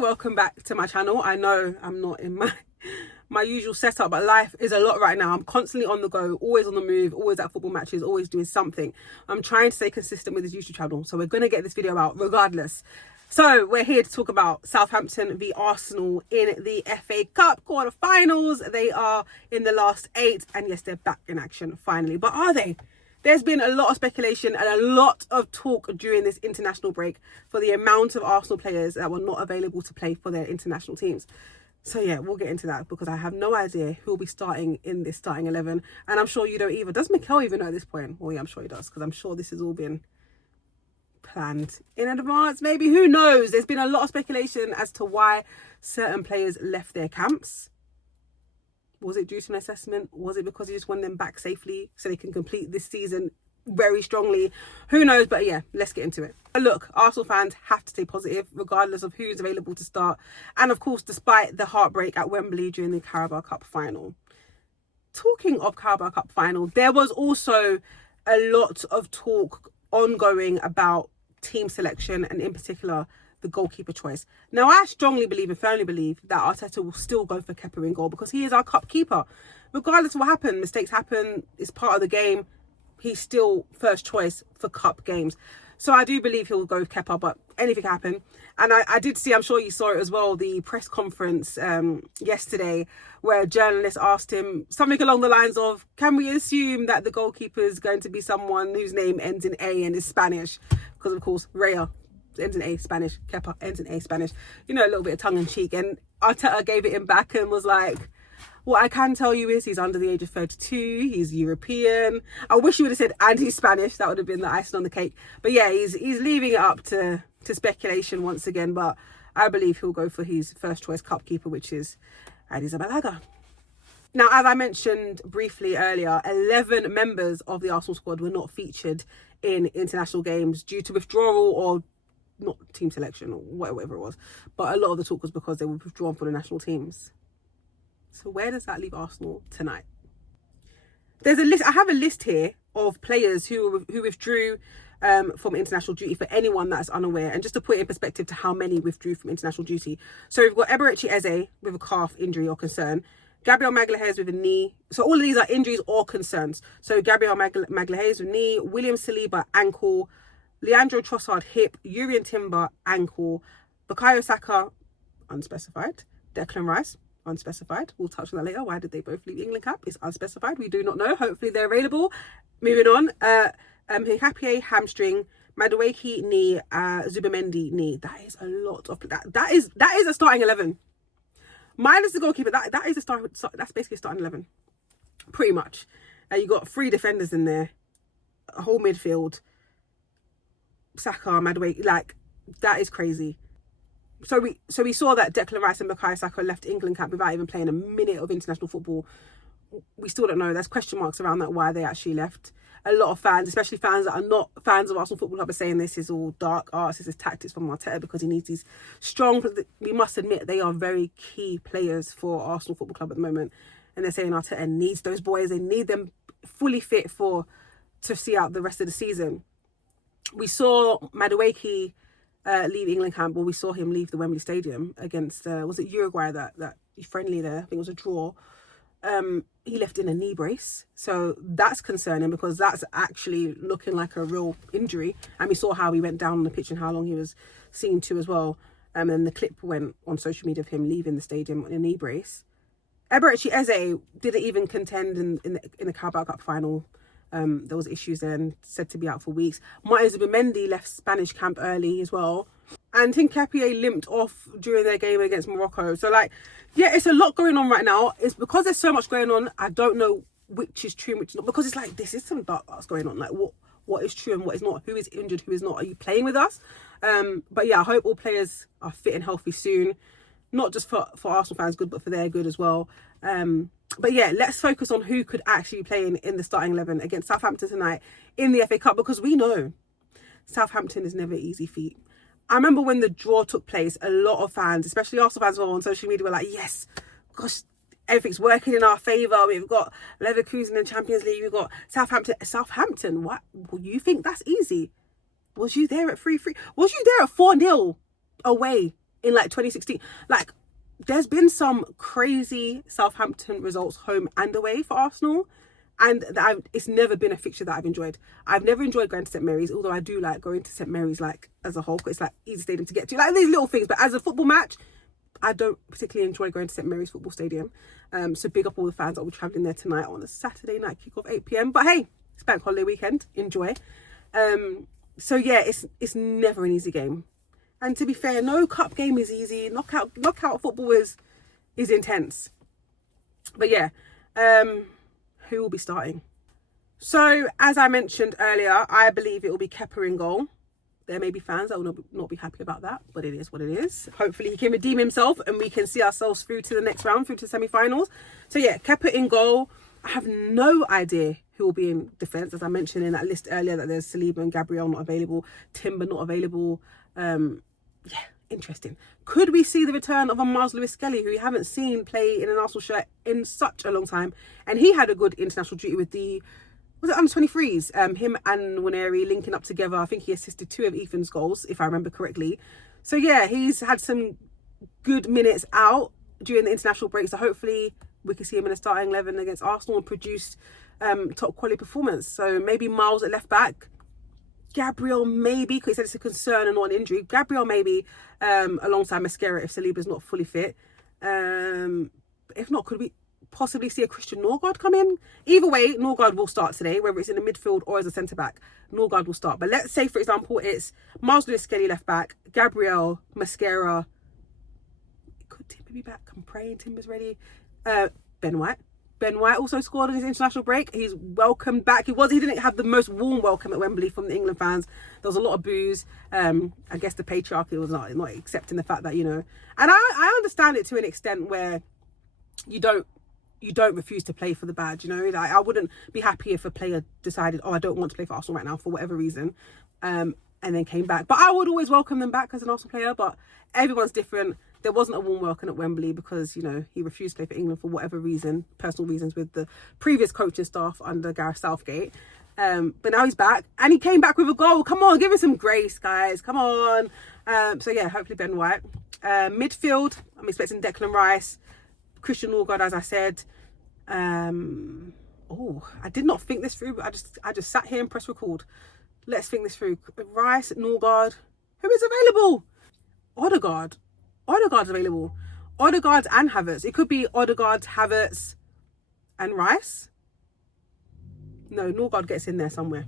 welcome back to my channel. I know I'm not in my usual setup, but life is a lot right now. I'm constantly on the go, always on the move, always at football matches, always doing something. I'm trying to stay consistent with this YouTube channel, so we're going to get this video out regardless. So we're here to talk about Southampton v Arsenal in the FA Cup quarter-finals. They are in the last 8, and yes, they're back in action finally. But are they? There's been a lot of speculation and a lot of talk during this international break for the amount of Arsenal players that were not available to play for their international teams. So yeah, we'll get into that because I have no idea who will be starting in this starting 11. And I'm sure you don't either. Does Mikel even know at this point? Well, yeah, I'm sure he does, because I'm sure this has all been planned in advance. Maybe, who knows? There's been a lot of speculation as to why certain players left their camps. Was it due to an assessment? Was it because he just wanted them back safely so they can complete this season very strongly? Who knows? But yeah, let's get into it. But look, Arsenal fans have to stay positive regardless of who's available to start. And of course, despite the heartbreak at Wembley during the Carabao Cup final. Talking of Carabao Cup final, there was also a lot of talk ongoing about team selection and in particular the goalkeeper choice. Now, I strongly believe and firmly believe that Arteta will still go for Kepa in goal because he is our cup keeper. Regardless of what happened, mistakes happen, it's part of the game. He's still first choice for cup games. So I do believe he'll go with Kepa, but anything can happen. And I did see, I'm sure you saw it as well, the press conference yesterday where a journalist asked him something along the lines of, can we assume that the goalkeeper is going to be someone whose name ends in A and is Spanish? Because of course, Raya ends in A, Spanish. Kepa ends in A, Spanish. You know, a little bit of tongue in cheek. And Arteta gave it him back and was like, what I can tell you is he's under the age of 32. He's European. I wish you would have said, and he's Spanish. That would have been the icing on the cake. But yeah, he's leaving it up to speculation once again. But I believe he'll go for his first choice cup keeper, which is Adizabalaga. Now, as I mentioned briefly earlier, 11 members of the Arsenal squad were not featured in international games due to withdrawal or not team selection or whatever it was. But a lot of the talk was because they were withdrawn for the national teams. So where does that leave Arsenal tonight? There's a list. I have a list here of players who withdrew from international duty for anyone that's unaware. And just to put it in perspective to how many withdrew from international duty. So we've got Eberechi Eze with a calf injury or concern. Gabriel Magalhaes with a knee. So all of these are injuries or concerns. So Gabriel Magalhaes with knee, William Saliba ankle, Leandro Trossard hip, Urian Timber ankle, Bukayo Saka unspecified, Declan Rice unspecified. We'll touch on that later. Why did they both leave England cap? It's unspecified. We do not know. Hopefully they're available. Moving on. Hikapié hamstring, Madueke knee, Zubamendi knee. That is a lot of that is a starting 11. Minus the goalkeeper, that is a start. That's basically a starting 11, pretty much. You got 3 defenders in there, a whole midfield. Saka, Madueke, like that is crazy. So we saw that Declan Rice and Bukayo Saka left England camp without even playing a minute of international football. We still don't know. There's question marks around that why they actually left. A lot of fans, especially fans that are not fans of Arsenal Football Club, are saying this is all dark arts, this is tactics from Arteta because he needs these strong. We must admit they are very key players for Arsenal Football Club at the moment, and they're saying Arteta needs those boys. They need them fully fit to see out the rest of the season. We saw Madueke leave England camp, or we saw him leave the Wembley Stadium against, was it Uruguay, that friendly there? I think it was a draw. He left in a knee brace. So that's concerning because that's actually looking like a real injury. And we saw how he went down on the pitch and how long he was seen to as well. And the clip went on social media of him leaving the stadium in a knee brace. Eberechi Eze didn't even contend in the Carabao Cup final. There was issues there and said to be out for weeks. Martin Zubamendi left Spanish camp early as well. And Hikapié limped off during their game against Morocco. So like, yeah, it's a lot going on right now. It's because there's so much going on. I don't know which is true and which is not. Because it's like, this is some dark arts going on. Like what is true and what is not? Who is injured, who is not? Are you playing with us? But yeah, I hope all players are fit and healthy soon. Not just for Arsenal fans' good, but for their good as well. But yeah, let's focus on who could actually be playing in the starting 11 against Southampton tonight in the FA Cup, because we know Southampton is never easy feat. I remember when the draw took place, a lot of fans, especially Arsenal fans on social media, were like, yes, gosh, everything's working in our favour. We've got Leverkusen in Champions League. We've got Southampton. Southampton, what? Well, you think that's easy? Was you there at 3-3? Was you there at 4-0 away in like 2016. Like, there's been some crazy Southampton results home and away for Arsenal. And it's never been a fixture that I've enjoyed. I've never enjoyed going to St Mary's, although I do like going to St Mary's like as a whole, because it's like easy stadium to get to. Like these little things. But as a football match, I don't particularly enjoy going to St Mary's Football Stadium. So big up all the fans that will be travelling there tonight on a Saturday night kickoff 8 p.m. But hey, it's bank holiday weekend. Enjoy. So yeah, it's never an easy game. And to be fair, no cup game is easy. Knockout football is intense. But yeah, who will be starting? So as I mentioned earlier, I believe it will be Kepa in goal. There may be fans that will not be happy about that, but it is what it is. Hopefully he can redeem himself and we can see ourselves through to the next round, through to semi-finals. So yeah, Kepa in goal. I have no idea who will be in defence. As I mentioned in that list earlier, that there's Saliba and Gabriel not available, Timber not available. Yeah, interesting. Could we see the return of a Miles Lewis-Skelly, who we haven't seen play in an Arsenal shirt in such a long time? And he had a good international duty with the, was it under 23s? Him and Nwaneri linking up together. I think he assisted 2 of Ethan's goals, if I remember correctly. So yeah, he's had some good minutes out during the international break. So hopefully we can see him in a starting 11 against Arsenal and produce top quality performance. So maybe Miles at left back. Gabriel maybe, because he said it's a concern and not an injury. Gabriel maybe alongside Mascara if Saliba's not fully fit. If not, could we possibly see a Christian Norgard come in? Either way, Norgard will start today, whether it's in the midfield or as a centre-back. Norgard will start. But let's say, for example, it's Miles Lewis-Skelly left back, Gabriel, Mascara. Could Timber be back? I'm praying Timber's ready. Ben White. Ben White also scored on his international break. He's welcomed back. He didn't have the most warm welcome at Wembley from the England fans. There was a lot of boos. I guess the patriarchy was not accepting the fact that, you know, and I understand it to an extent where you don't refuse to play for the badge, you know. Like, I wouldn't be happy if a player decided, oh, I don't want to play for Arsenal right now for whatever reason, and then came back. But I would always welcome them back as an Arsenal player. But everyone's different. There wasn't a warm welcome at Wembley because, you know, he refused to play for England for whatever reason, personal reasons with the previous coaching staff under Gareth Southgate. But now he's back and he came back with a goal. Come on, give him some grace, guys. Come on. So yeah, hopefully Ben White. Midfield, I'm expecting Declan Rice, Christian Norgard, as I said. I did not think this through, but I just sat here and pressed record. Let's think this through. Rice, Norgard. Who is available? Odegaard's available. Odegaard and Havertz. It could be Odegaard, Havertz, and Rice. No, Norgard gets in there somewhere.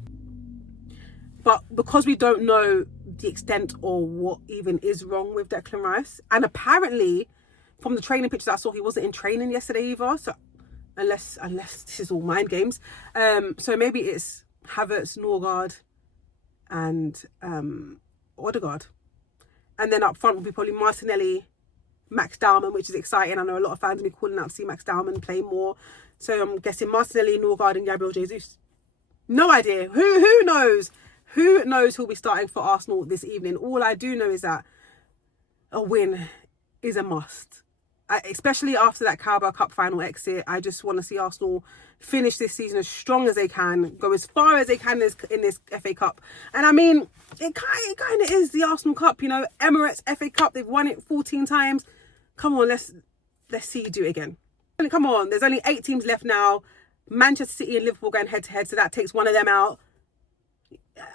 But because we don't know the extent or what even is wrong with Declan Rice, and apparently from the training pictures I saw, he wasn't in training yesterday either. So unless this is all mind games. So maybe it's Havertz, Norgard, and Odegaard. And then up front will be probably Martinelli, Max Dowman, which is exciting. I know a lot of fans will be calling out to see Max Dowman play more. So I'm guessing Martinelli, Norgard and Gabriel Jesus. No idea. Who knows? Who knows who'll be starting for Arsenal this evening? All I do know is that a win is a must. Especially after that Carabao Cup final exit. I just want to see Arsenal finish this season as strong as they can, go as far as they can in this FA Cup. And I mean, it kind of is the Arsenal Cup, you know, Emirates FA Cup. They've won it 14 times. Come on, let's see you do it again. Come on, there's only 8 teams left now. Manchester City and Liverpool going head to head, so that takes one of them out.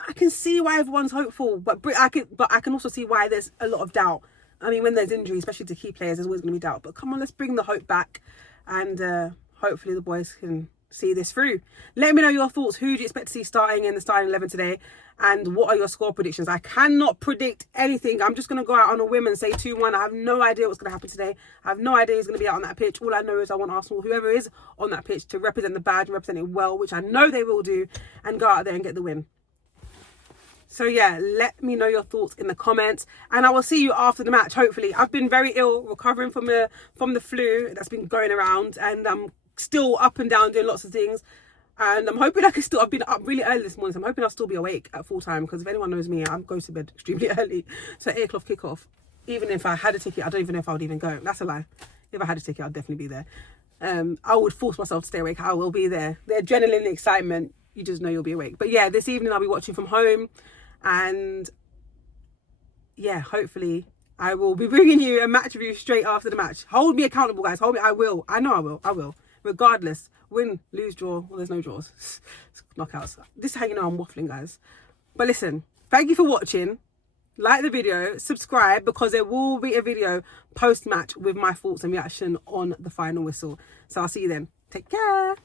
I can see why everyone's hopeful, but I can also see why there's a lot of doubt. I mean, when there's injury, especially to key players, there's always going to be doubt. But come on, let's bring the hope back. And hopefully the boys can see this through. Let me know your thoughts. Who do you expect to see starting in the starting 11 today? And what are your score predictions? I cannot predict anything. I'm just going to go out on a whim and say 2-1. I have no idea what's going to happen today. I have no idea who's going to be out on that pitch. All I know is I want Arsenal, whoever is on that pitch, to represent the badge and represent it well, which I know they will do, and go out there and get the win. So yeah, let me know your thoughts in the comments, and I will see you after the match. Hopefully, I've been very ill, recovering from the flu that's been going around, and I'm still up and down doing lots of things. And I'm hoping I've been up really early this morning, so I'm hoping I'll still be awake at full time, because if anyone knows me, I'm going to bed extremely early. So 8 o'clock kickoff. Even if I had a ticket, I don't even know if I would even go. That's a lie. If I had a ticket, I'd definitely be there. I would force myself to stay awake. I will be there. The adrenaline, the excitement, you just know you'll be awake. But yeah, this evening I'll be watching from home. And yeah, hopefully I will be bringing you a match review straight after the match. Hold me accountable, guys. Hold me. I will. I know I will. I will. Regardless. Win, lose, draw. Well, there's no draws. Knockouts. This is how you know I'm waffling, guys. But listen, thank you for watching. Like the video, subscribe, because there will be a video post-match with my thoughts and reaction on the final whistle. So I'll see you then. Take care.